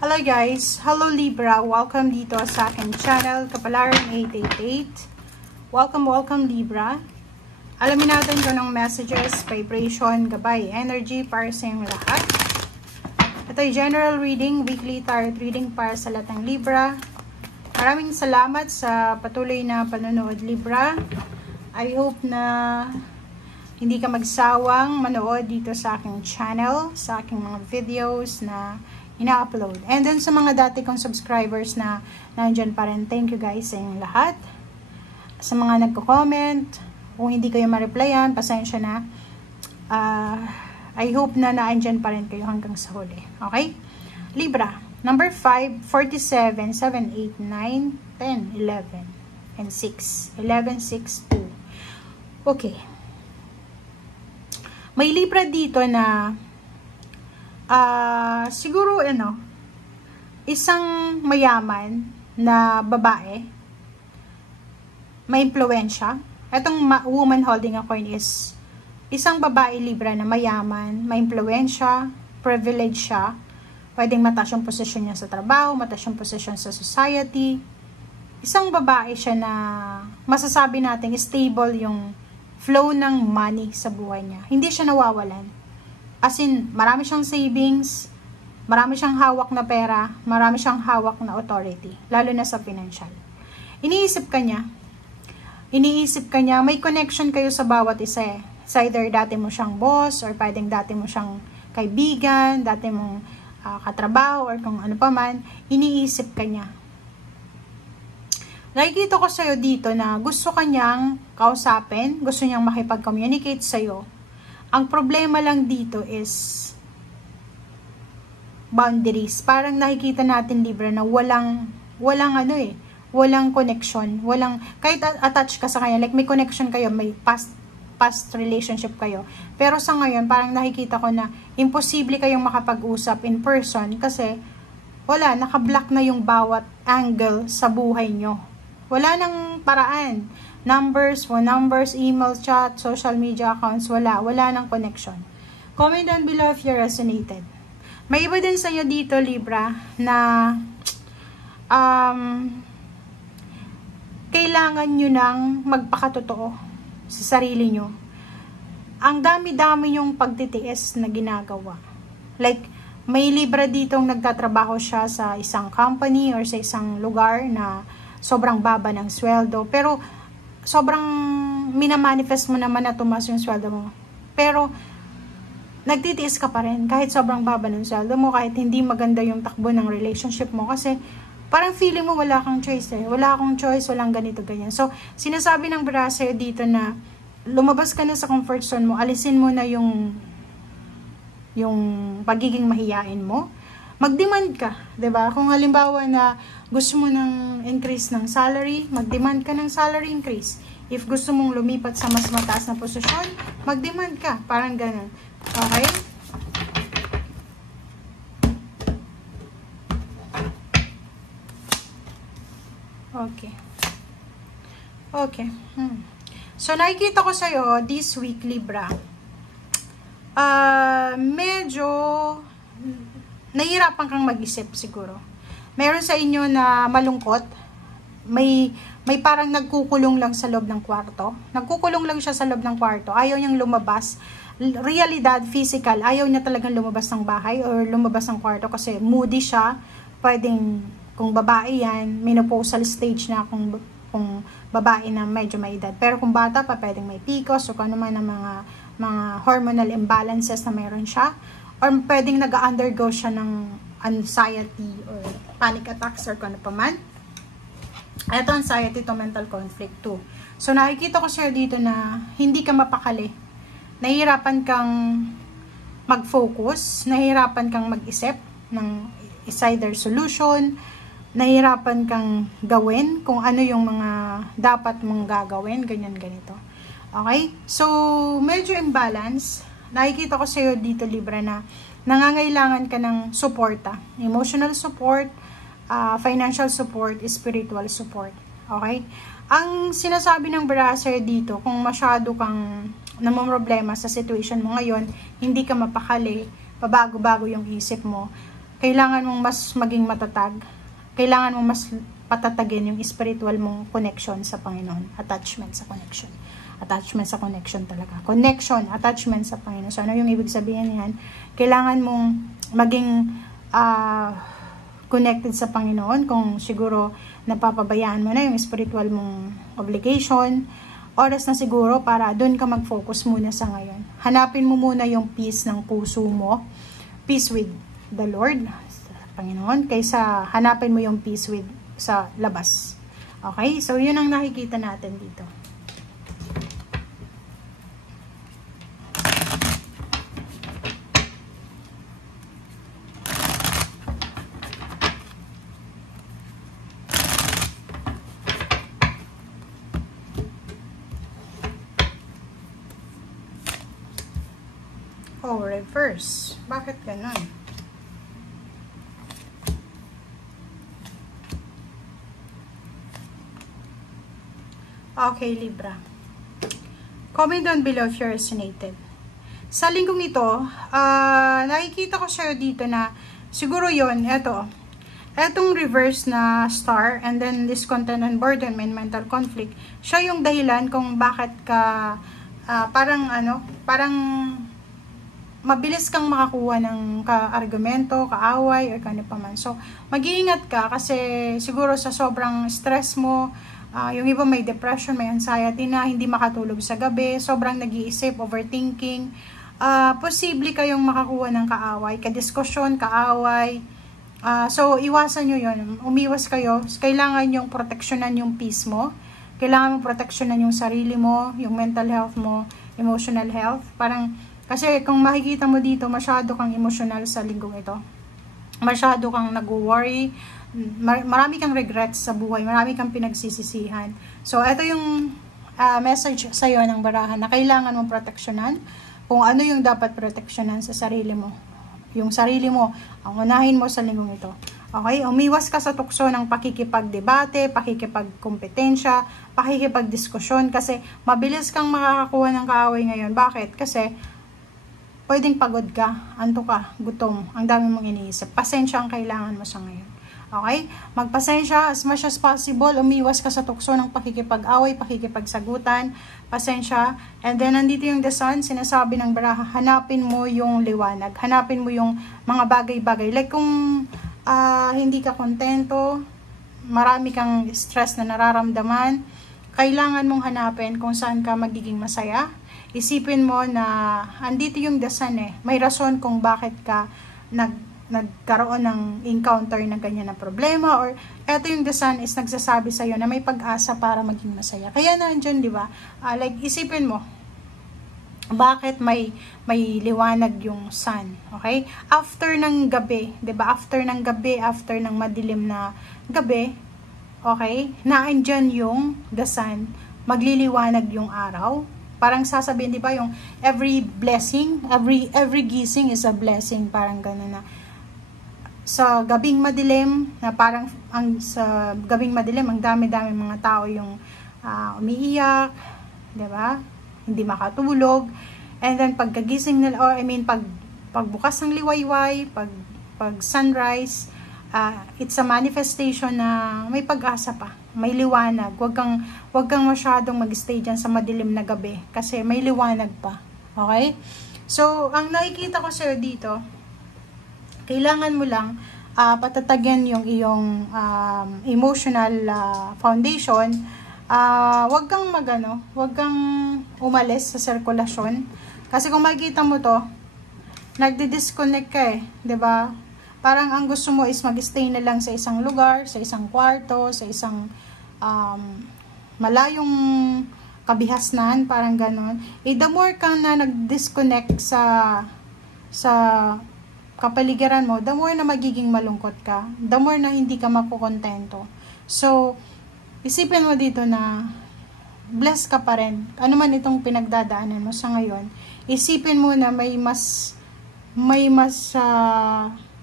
Hello guys! Hello Libra! Welcome dito sa aking channel, Kapalaran 888. Welcome Libra. Alamin natin kung anong messages, vibration, gabay, energy para sa inyong lahat. Ito ay general reading, weekly tarot reading para sa lahat ng Libra. Maraming salamat sa patuloy na panonood Libra. I hope na hindi ka magsawang manood dito sa aking channel, sa aking mga videos na ina-upload. And then sa mga dati kong subscribers na nandyan pa rin, thank you guys sa inyong lahat. Sa mga nagko-comment, kung hindi kayo ma-replyan, pasensya na. I hope na naandyan pa rin kayo hanggang sa huli. Okay? Libra, number 5, 47, 7, 8, 9, 10, 11, and 6. 11, 6, 2. Okay. May Libra dito na siguro isang mayaman na babae, may impluwensya. Itong woman holding a coin is isang babae Libra na mayaman, may impluwensya, privilege siya. Pwedeng mataas yung posisyon niya sa trabaho, mataas yung posisyon sa society. Isang babae siya na masasabi natin stable yung flow ng money sa buhay niya. Hindi siya nawawalan. As in, marami siyang savings, marami siyang hawak na pera, marami siyang hawak na authority, lalo na sa financial. Iniisip ka niya, may connection kayo sa bawat isa eh. It's either dati mo siyang boss, or pwedeng dati mo siyang kaibigan, dati mong katrabaho, or kung ano pa man, iniisip ka niya. Nakikita ko sa'yo dito na gusto ka niyang kausapin, gusto niyang makipag-communicate sa'yo. Ang problema lang dito is boundaries. Parang nakikita natin Libra na walang connection, kahit attach ka sa kanya, like may connection kayo, may past relationship kayo. Pero sa ngayon, parang nakikita ko na imposible kayong makapag-usap in person kasi nakablock na yung bawat angle sa buhay nyo. Wala nang paraan. Numbers, email, chat, social media accounts, wala nang connection. Comment down below if you resonated. May iba din sa inyo dito, Libra, na kailangan nyo nang magpakatotoo sa sarili nyo. Ang dami-dami yung pagtitiis na ginagawa. Like, may Libra ditong nagtatrabaho siya sa isang company or sa isang lugar na sobrang baba ng sweldo, pero sobrang minamanifest mo naman na tumas yung sweldo mo. Pero, nagtitiis ka pa rin kahit sobrang baba ng sweldo mo, kahit hindi maganda yung takbo ng relationship mo. Kasi, parang feeling mo wala kang choice eh. Wala akong choice, walang ganito, ganyan. So, sinasabi ng brasser dito na lumabas ka na sa comfort zone mo, alisin mo na yung pagiging mahiyain mo. Mag-demand ka, 'di ba? Kung halimbawa na gusto mo ng increase ng salary, mag-demand ka ng salary increase. If gusto mong lumipat sa mas mataas na posisyon, mag-demand ka, parang ganun. Okay? Okay. So nakikita ko sa iyo this week Libra. Medyo nahihirapan kang mag-isip siguro. Meron sa inyo na malungkot. May parang nagkukulong lang sa loob ng kwarto. Nagkukulong lang siya sa loob ng kwarto. Ayaw niyang lumabas. Realidad, physical, ayaw niya talagang lumabas ng bahay or lumabas ng kwarto kasi moody siya. Pwedeng, kung babae yan, menopausal stage na kung babae na medyo may edad. Pero kung bata pa, pwedeng may PCOS o kung ano man ang mga hormonal imbalances na meron siya. Or pwedeng nag-undergo siya ng anxiety or panic attacks or kung ano pa man. Ito anxiety to mental conflict too. So nakikita ko sir dito na hindi ka mapakali. Nahihirapan kang mag-focus, nahihirapan kang mag-isip ng either solution, nahihirapan kang gawin kung ano yung mga dapat mong gagawin, ganyan ganito. Okay? So medyo imbalance. Nakikita ko sa iyo dito Libra na nangangailangan ka ng suporta, emotional support, financial support, spiritual support. Okay? Ang sinasabi ng brasser dito, kung masyado kang namomroblema sa situation mo ngayon, hindi ka mapakali, pabago-bago yung isip mo, kailangan mong mas maging matatag. Kailangan mong mas patatagin yung spiritual mong connection sa Panginoon. Attachment sa connection. Attachment sa connection talaga. Connection, attachment sa Panginoon. So, ano yung ibig sabihin yan? Kailangan mong maging connected sa Panginoon. Kung siguro napapabayaan mo na yung spiritual mong obligation, oras na siguro para doon ka mag-focus muna sa ngayon. Hanapin mo muna yung peace ng puso mo. Peace with the Lord, Panginoon, kaysa hanapin mo yung peace with sa labas. Okay? So, yun ang nakikita natin dito. Oh, reverse. Bakit ganun? Okay, Libra. Comment down below if you're resonated. Sa linggong ito, nakikita ko sa'yo dito na siguro yon etong reverse na star and then discontent and burden and mental conflict, siya yung dahilan kung bakit ka parang mabilis kang makakuha ng ka-argumento, kaaway, or kano pa man. So, mag-iingat ka kasi siguro sa sobrang stress mo, yung iba may depression, may anxiety na, hindi makatulog sa gabi, sobrang nag-iisip, overthinking. Posible kayong makakuha ng kaaway, kadiskusyon, kaaway. So, iwasan nyo yun. Umiwas kayo. Kailangan yung proteksyonan yung peace mo. Kailangan mong proteksyonan yung sarili mo, yung mental health mo, emotional health. Kasi kung makikita mo dito, masyado kang emotional sa linggong ito. Masyado kang nag-worry, marami kang regrets sa buhay, marami kang pinagsisisihan. So, ito yung message sa'yo ng barahan na kailangan mong proteksyonan kung ano yung dapat proteksyonan sa sarili mo. Yung sarili mo, ang unahin mo sa linggong ito. Okay? Umiwas ka sa tukso ng pakikipagdebate, pakikipagkompetensya, pakikipagdiskusyon kasi mabilis kang makakakuha ng kaaway ngayon. Bakit? Kasi pwedeng pagod ka, anto ka, gutom, ang dami mong iniisip. Pasensya ang kailangan mo sa ngayon. Okay? Magpasensya as much as possible. Umiwas ka sa tukso ng pakikipag-away, pakikipagsagutan. Pasensya. And then, nandito yung the sun. Sinasabi ng baraha, hanapin mo yung liwanag. Hanapin mo yung mga bagay-bagay. Like kung hindi ka kontento, marami kang stress na nararamdaman, kailangan mong hanapin kung saan ka magiging masaya. Isipin mo na andito yung the sun eh. May rason kung bakit ka nagkaroon ng encounter ng ganyan na problema, or eto yung the sun is nagsasabi sa'yo na may pag-asa para maging masaya. Kaya nandyan, di ba? Like, isipin mo, bakit may liwanag yung sun, okay? After ng gabi, di ba? After ng gabi, after ng madilim na gabi, okay? Naandyan yung the sun, magliliwanag yung araw. Parang sasabihin, di ba, yung every blessing, every gising is a blessing, parang gano'n na. Sa gabing madilim, na parang sa gabing madilim, ang dami-dami mga tao yung umiiyak, di ba? Hindi makatulog. And then pagkagising nila, or pagbukas ng liwayway, pag sunrise, it's a manifestation na may pag-asa pa, may liwanag. Wag kang masyadong mag-stay dyan sa madilim na gabi kasi may liwanag pa. Okay? So, ang nakikita ko sa'yo dito, kailangan mo lang patatagyan yung iyong emotional foundation. Wag kang umalis sa sirkulasyon. Kasi kung makikita mo to, nagdi-disconnect ka eh, 'di ba? Parang ang gusto mo is mag-stay na lang sa isang lugar, sa isang kwarto, sa isang malayong kabihasnan, parang ganon. The more ka na nag-disconnect sa kapaligiran mo, the more na magiging malungkot ka, the more na hindi ka makukontento. So, isipin mo dito na blessed ka pa rin. Ano man itong pinagdadaanan mo sa ngayon, isipin mo na may mas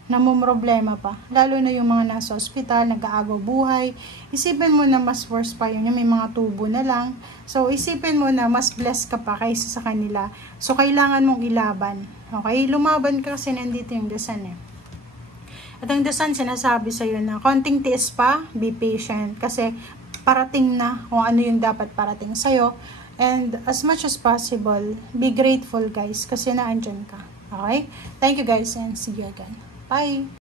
namumroblema pa. Lalo na yung mga nasa ospital, nag-aagaw buhay. Isipin mo na mas worse pa yun, may mga tubo na lang. So, isipin mo na mas blessed ka pa kaysa sa kanila. So, kailangan mong ilaban. Okay? Lumaban ka kasi nandito yung the sun eh. At ang dasan sinasabi sa'yo na konting tiis pa, be patient. Kasi parating na kung ano yung dapat parating sa'yo. And as much as possible, be grateful guys kasi naandyan ka. Okay? Thank you guys and see you again. Bye!